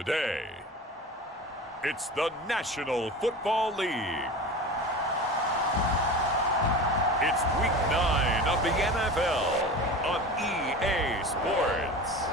Today, it's the National Football League. It's Week 9 of the NFL on EA Sports.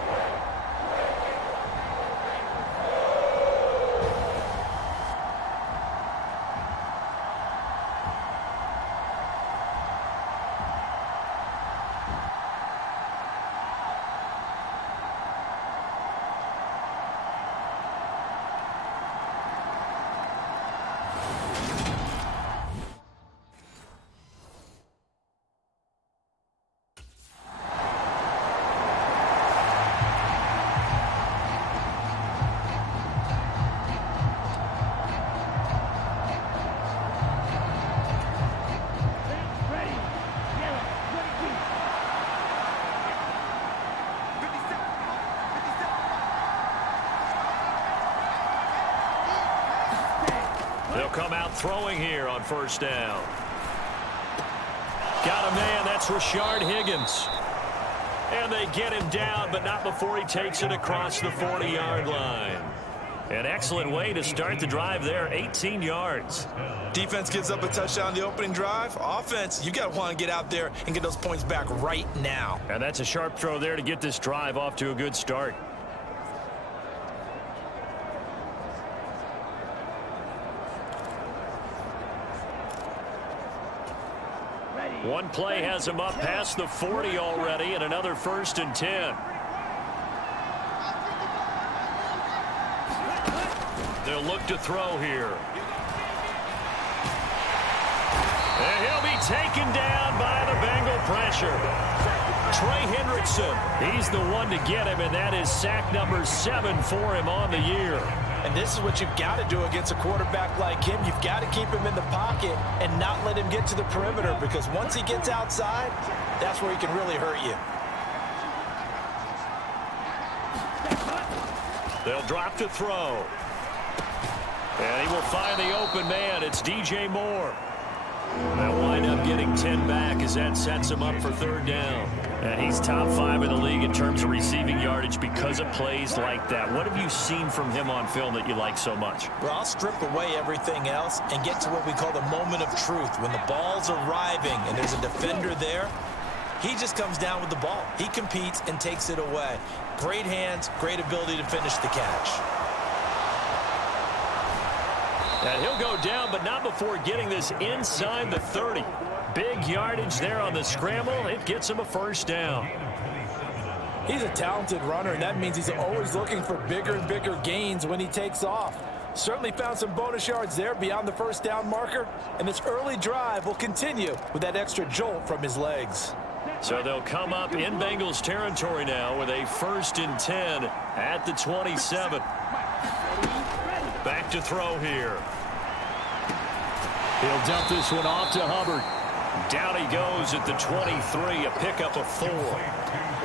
They'll come out throwing here on first down. Got a man, that's Rashard Higgins. And they get him down, but not before he takes it across the 40-yard line. An excellent way to start the drive there, 18 yards. Defense gives up a touchdown the opening drive. Offense, you got to want to get out there and get those points back right now. And that's a sharp throw there to get this drive off to a good start. One play has him up past the 40 already, and another 1st and 10. They'll look to throw here. And he'll be taken down by the Bengal pressure. Trey Hendrickson, he's the one to get him, and that is sack number 7 for him on the year. And this is what you've got to do against a quarterback like him. You've got to keep him in the pocket and not let him get to the perimeter, because once he gets outside, that's where he can really hurt you. They'll drop to throw. And he will find the open man. It's DJ Moore. They'll wind up getting 10 back as that sets him up for 3rd down. And he's top 5 in the league in terms of receiving yardage because of plays like that. What have you seen from him on film that you like so much? Well, I'll strip away everything else and get to what we call the moment of truth. When the ball's arriving and there's a defender there, he just comes down with the ball. He competes and takes it away. Great hands, great ability to finish the catch. And he'll go down, but not before getting this inside the 30. Big yardage there on the scramble. It gets him a 1st down. He's a talented runner, and that means he's always looking for bigger and bigger gains when he takes off. Certainly found some bonus yards there beyond the 1st down marker, and this early drive will continue with that extra jolt from his legs. So they'll come up in Bengals territory now with a 1st and 10 at the 27. Back to throw here. He'll dump this one off to Hubbard. Down he goes at the 23, a pickup of 4.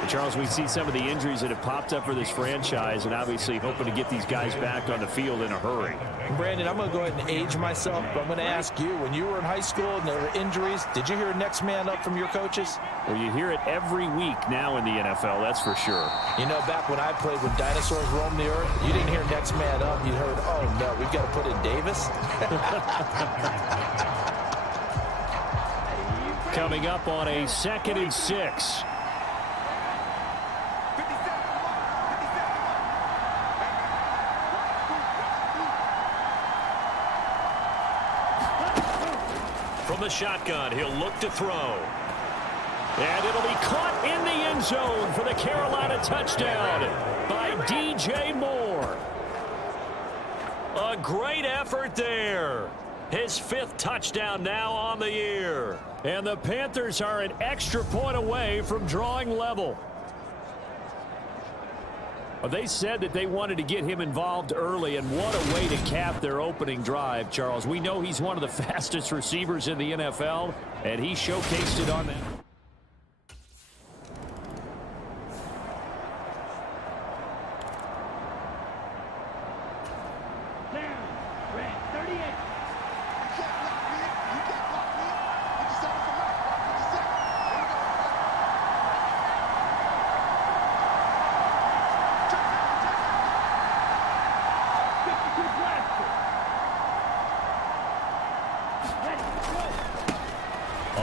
Charles, we see some of the injuries that have popped up for this franchise, and obviously hoping to get these guys back on the field in a hurry. Brandon, I'm going to go ahead and age myself, but I'm going to ask you, when you were in high school and there were injuries, did you hear next man up from your coaches? Well, you hear it every week now in the NFL, that's for sure. You know, back when I played, when dinosaurs roamed the earth, you didn't hear next man up. You heard, oh, no, we've got to put in Davis. Coming up on a 2nd and 6. From the shotgun, he'll look to throw. And it'll be caught in the end zone for the Carolina touchdown by DJ Moore. A great effort there. His 5th touchdown now on the year. And the Panthers are an extra point away from drawing level. Well, they said that they wanted to get him involved early, and what a way to cap their opening drive, Charles. We know he's one of the fastest receivers in the NFL, and he showcased it on that.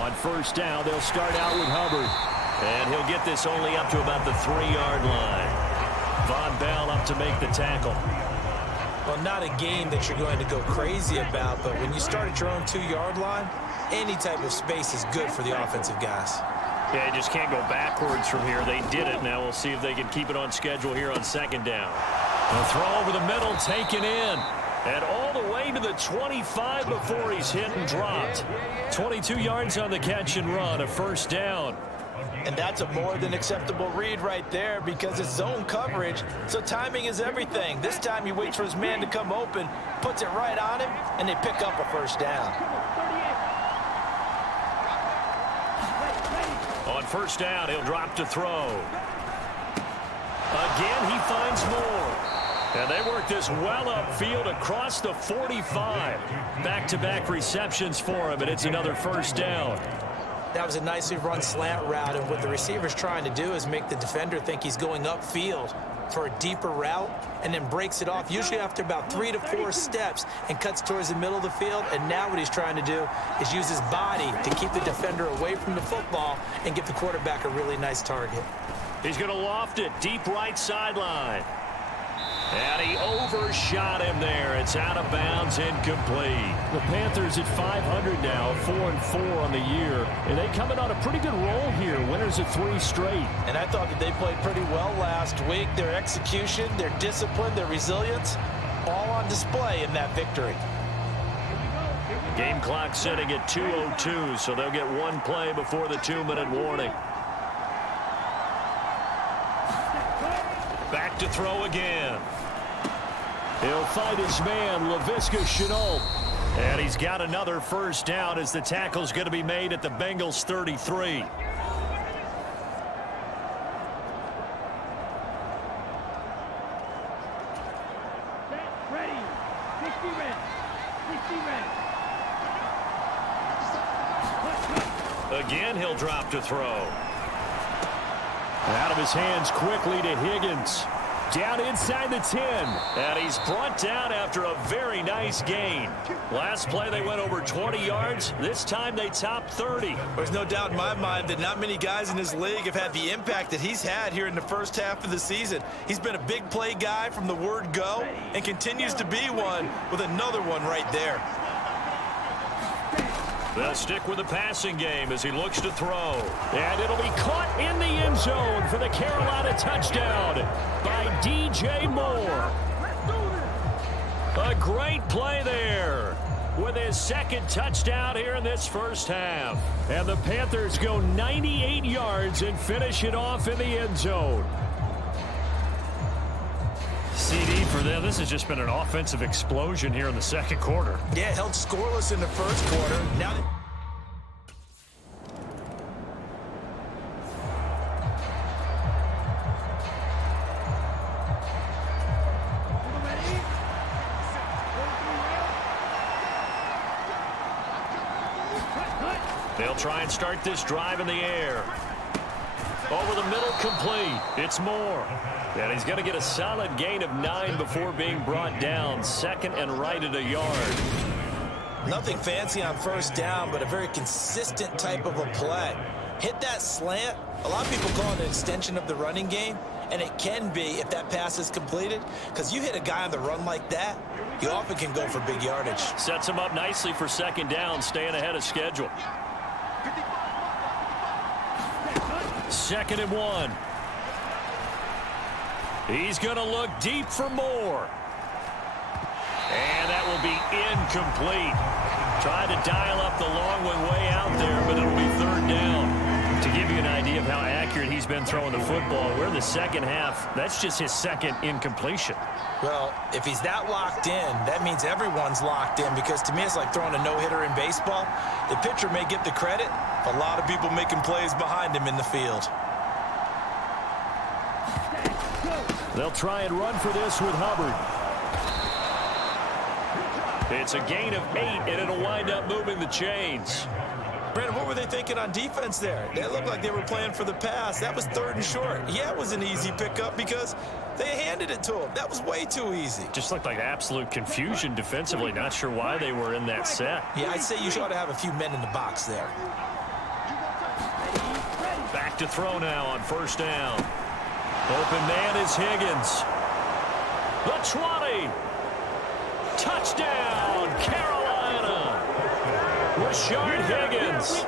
On first down, they'll start out with Hubbard. And he'll get this only up to about the 3-yard line. Von Bell up to make the tackle. Well, not a game that you're going to go crazy about, but when you start at your own 2-yard line, any type of space is good for the offensive guys. Yeah, you just can't go backwards from here. They did it. Now we'll see if they can keep it on schedule here on second down. A throw over the middle, taken in. And all the way to the 25 before he's hit and dropped. 22 yards on the catch and run, a first down. And that's a more than acceptable read right there because it's zone coverage, so timing is everything. This time he waits for his man to come open, puts it right on him, and they pick up a first down. On first down, he'll drop to throw. Again, he finds more. And they work this well upfield across the 45. Back-to-back receptions for him, and it's another first down. That was a nicely run slant route, and what the receiver's trying to do is make the defender think he's going upfield for a deeper route and then breaks it off, usually after about 3 to 4 steps, and cuts towards the middle of the field. And now what he's trying to do is use his body to keep the defender away from the football and give the quarterback a really nice target. He's going to loft it deep right sideline. And he overshot him there. It's out of bounds, incomplete. The Panthers at 500 now, 4-4 on the year. And they coming on a pretty good roll here. Winners of 3 straight. And I thought that they played pretty well last week. Their execution, their discipline, their resilience, all on display in that victory. Game clock sitting at 2:02, so they'll get one play before the 2-minute warning. Back to throw again. He'll find his man, Laviska Shenault. And he's got another first down as the tackle's going to be made at the Bengals 33. Again, he'll drop to throw. Out of his hands quickly to Higgins. Down inside the 10. And he's brought down after a very nice gain. Last play they went over 20 yards. This time they topped 30. There's no doubt in my mind that not many guys in this league have had the impact that he's had here in the first half of the season. He's been a big play guy from the word go and continues to be one with another one right there. They'll stick with the passing game as he looks to throw. And it'll be caught in the end zone for the Carolina touchdown by DJ Moore. A great play there with his second touchdown here in this first half. And the Panthers go 98 yards and finish it off in the end zone. CD for them. This has just been an offensive explosion here in the second quarter. Yeah, held scoreless in the first quarter. Now they'll try and start this drive in the air. Over the middle, complete. It's Moore. And he's going to get a solid gain of 9 before being brought down. Second and right at a yard. nothing fancy on first down, but a very consistent type of a play. Hit that slant. A lot of people call it an extension of the running game, and it can be if that pass is completed, because you hit a guy on the run like that, you often can go for big yardage. Sets him up nicely for second down, staying ahead of schedule. 2nd and 1. He's going to look deep for Moore. And that will be incomplete. Tried to dial up the long one way out there, but it'll be 3rd down. To give you an idea of how accurate he's been throwing the football, we're in the second half. That's just his second incompletion. Well, if he's that locked in, that means everyone's locked in, because to me it's like throwing a no-hitter in baseball. The pitcher may get the credit, a lot of people making plays behind him in the field. They'll try and run for this with Hubbard. It's a gain of 8, and it'll wind up moving the chains. Brandon, what were they thinking on defense there? They looked like they were playing for the pass. That was 3rd and short. Yeah, it was an easy pickup because they handed it to him. That was way too easy. Just looked like absolute confusion defensively. Not sure why they were in that set. Yeah, I'd say you ought to have a few men in the box there. to throw now on first down. Open man is Higgins. The 20. Touchdown, Carolina. Rashard Higgins,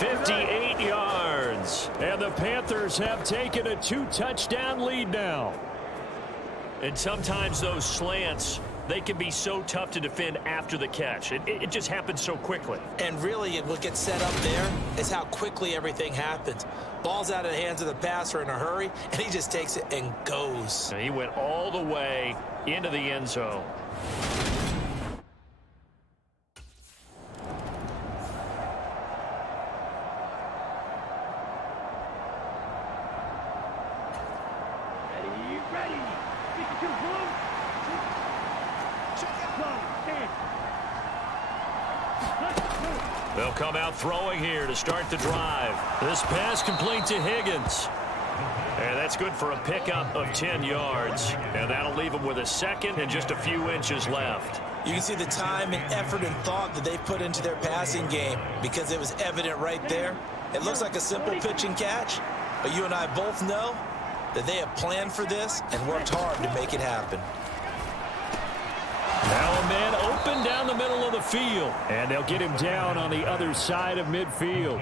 58 yards. And the Panthers have taken a 2-touchdown lead now. And sometimes those slants, they can be so tough to defend after the catch. It just happens so quickly. And really, what gets set up there is how quickly everything happens. Ball's out of the hands of the passer in a hurry, and he just takes it and goes. And he went all the way into the end zone. They'll come out throwing here to start the drive. This pass complete to Higgins. And that's good for a pickup of 10 yards. And that'll leave them with a second and just a few inches left. You can see the time and effort and thought that they put into their passing game because it was evident right there. It looks like a simple pitch and catch, but you and I both know that they have planned for this and worked hard to make it happen. Now a man open down the middle of the field. And they'll get him down on the other side of midfield.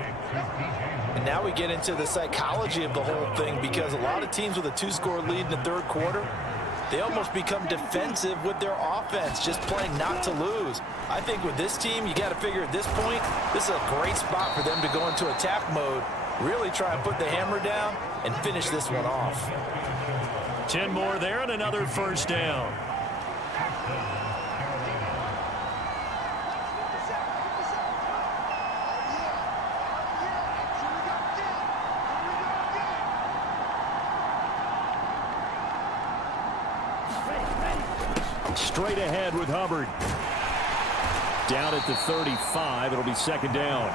And now we get into the psychology of the whole thing because a lot of teams with a 2-score lead in the third quarter, they almost become defensive with their offense, just playing not to lose. I think with this team, you got to figure at this point, this is a great spot for them to go into attack mode, really try and put the hammer down and finish this one off. 10 more there and another first down. Straight ahead with Hubbard. Down at the 35, it'll be second down.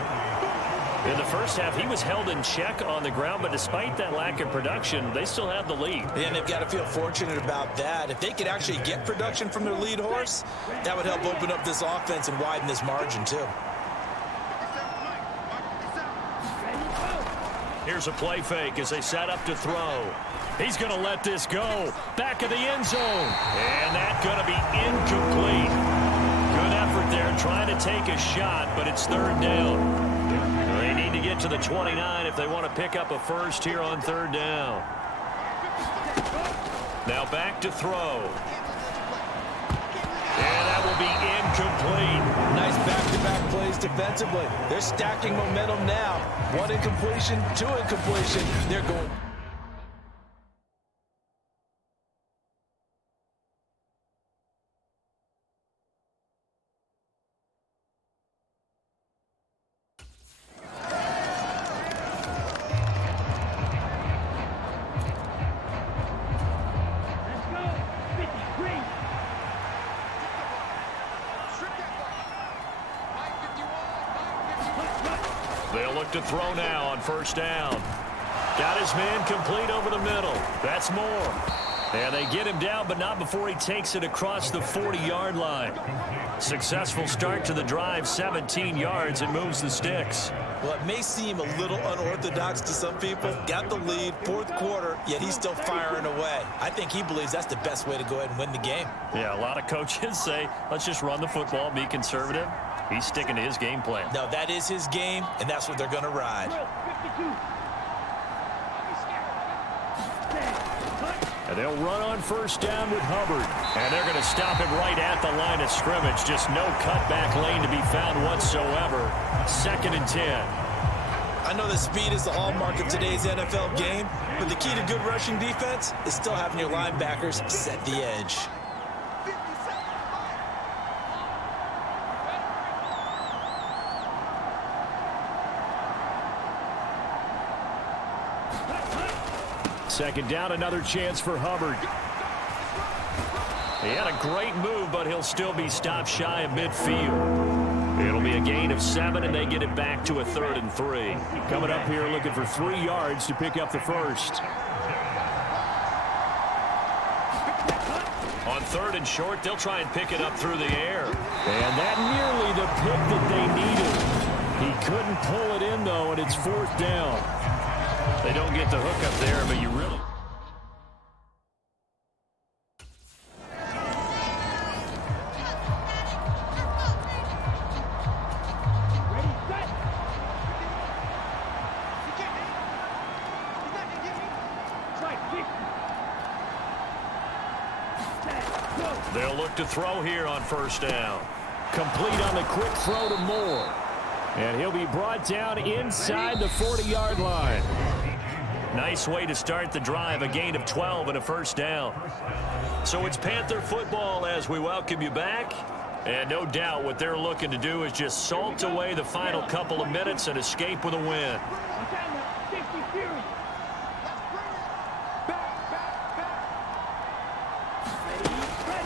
In the first half, he was held in check on the ground, but despite that lack of production, they still have the lead. And they've got to feel fortunate about that. If they could actually get production from their lead horse, that would help open up this offense and widen this margin too. Here's a play fake as they set up to throw. He's going to let this go. Back of the end zone. And that's going to be incomplete. Good effort there trying to take a shot, but it's third down. They need to get to the 29 if they want to pick up a first here on third down. Now back to throw. And that will be incomplete. Nice back-to-back plays defensively. They're stacking momentum now. 1 incompletion, 2 incompletion. They're going. They'll look to throw now on first down. Got his man complete over the middle. That's Moore. And they get him down, but not before he takes it across the 40-yard line. Successful start to the drive, 17 yards, and moves the sticks. Well, it may seem a little unorthodox to some people. Got the lead, fourth quarter, yet he's still firing away. I think he believes that's the best way to go ahead and win the game. Yeah, a lot of coaches say, let's just run the football, be conservative. He's sticking to his game plan. No, that is his game, and that's what they're going to ride. And they'll run on first down with Hubbard. And they're going to stop him right at the line of scrimmage. Just no cutback lane to be found whatsoever. 2nd and 10. I know that speed is the hallmark of today's NFL game, but the key to good rushing defense is still having your linebackers set the edge. Second down, another chance for Hubbard. He had a great move, but he'll still be stopped shy of midfield. It'll be a gain of 7, and they get it back to a 3rd and 3. Coming up here looking for 3 yards to pick up the first. On 3rd and short, they'll try and pick it up through the air. And that nearly the pick that they needed. He couldn't pull it in, though, and it's 4th down. They don't get the hook up there, but you really... They'll look to throw here on first down. Complete on the quick throw to Moore. And he'll be brought down inside the 40-yard line. Nice way to start the drive, a gain of 12 and a first down. So it's Panther football as we welcome you back. And no doubt what they're looking to do is just salt away the final couple of minutes and escape with a win.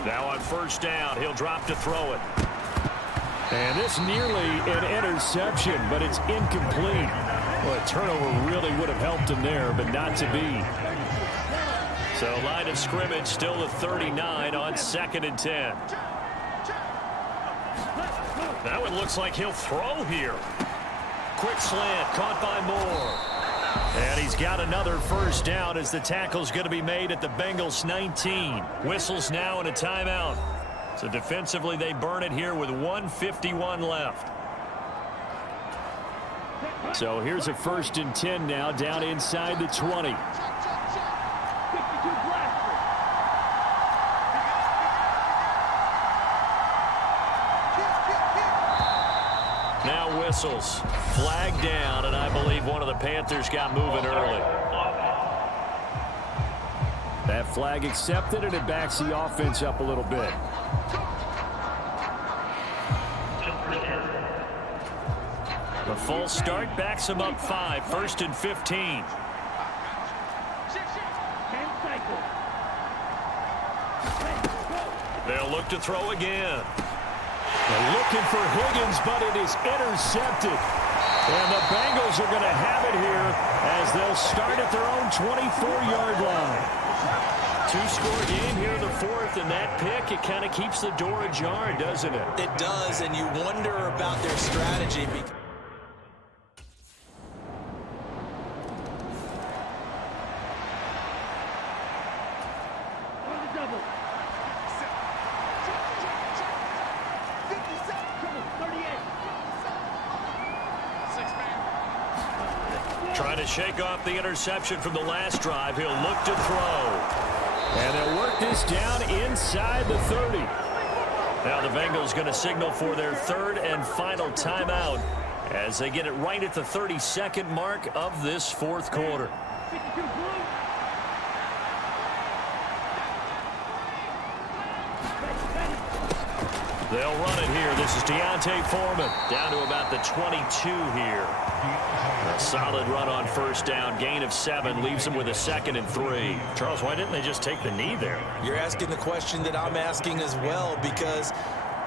Now on first down, he'll drop to throw it. And this nearly an interception, but it's incomplete. Well, a turnover really would have helped him there, but not to be. So line of scrimmage still at 39 on 2nd and 10. Now it looks like he'll throw here. Quick slant, caught by Moore. And he's got another first down as the tackle's going to be made at the Bengals 19. Whistles now and a timeout. So defensively they burn it here with 1:51 left. So here's a 1st and 10 now down inside the 20. Now whistles. Flag down, and I believe one of the Panthers got moving early. That flag accepted, and it backs the offense up a little bit. The false start backs him up 5. 1st and 15. They'll look to throw again. They're looking for Higgins, but it is intercepted. And the Bengals are going to have it here as they'll start at their own 24-yard line. 2-score game here in the 4th, and that pick, it kind of keeps the door ajar, doesn't it? It does, and you wonder about their strategy. Trying to shake off the interception from the last drive. He'll look to throw. And they'll work this down inside the 30. Now the Bengals going to signal for their 3rd and final timeout as they get it right at the 32nd mark of this 4th quarter. They'll run it here. This is Deontay Foreman down to about the 22 here. A solid run on first down. Gain of 7 leaves them with a 2nd and 3. Charles, why didn't they just take the knee there? You're asking the question that I'm asking as well, because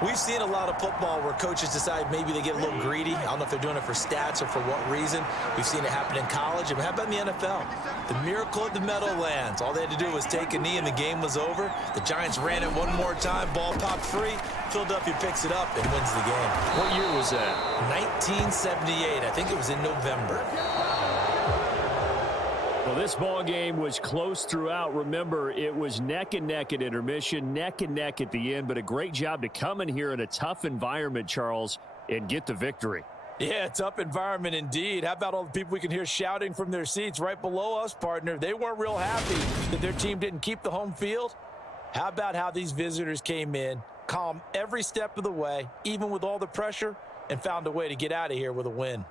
we've seen a lot of football where coaches decide maybe they get a little greedy. I don't know if they're doing it for stats or for what reason. We've seen it happen in college. And how about in the NFL? The miracle of the Meadowlands. All they had to do was take a knee and the game was over. The Giants ran it one more time. Ball popped free. Philadelphia picks it up and wins the game. What year was that? 1978. I think it was in November. Well, this ball game was close throughout. Remember, it was neck and neck at intermission, neck and neck at the end, but a great job to come in here in a tough environment, Charles, and get the victory. Yeah, tough environment indeed. How about all the people we can hear shouting from their seats right below us, partner? They weren't real happy that their team didn't keep the home field. How about how these visitors came in, calm every step of the way, even with all the pressure, and found a way to get out of here with a win.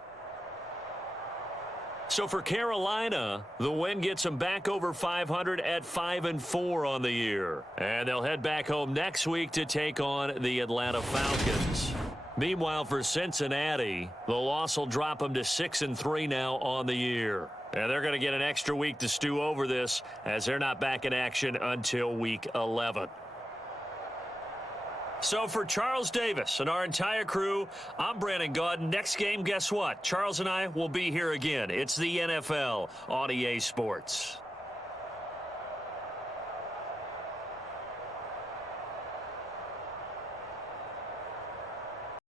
So for Carolina, the win gets them back over 500 at 5-4 on the year. And they'll head back home next week to take on the Atlanta Falcons. Meanwhile, for Cincinnati, the loss will drop them to 6-3 now on the year. And they're going to get an extra week to stew over this as they're not back in action until week 11. So for Charles Davis and our entire crew, I'm Brandon Gaudin. Next game, guess what? Charles and I will be here again. It's the NFL on EA Sports.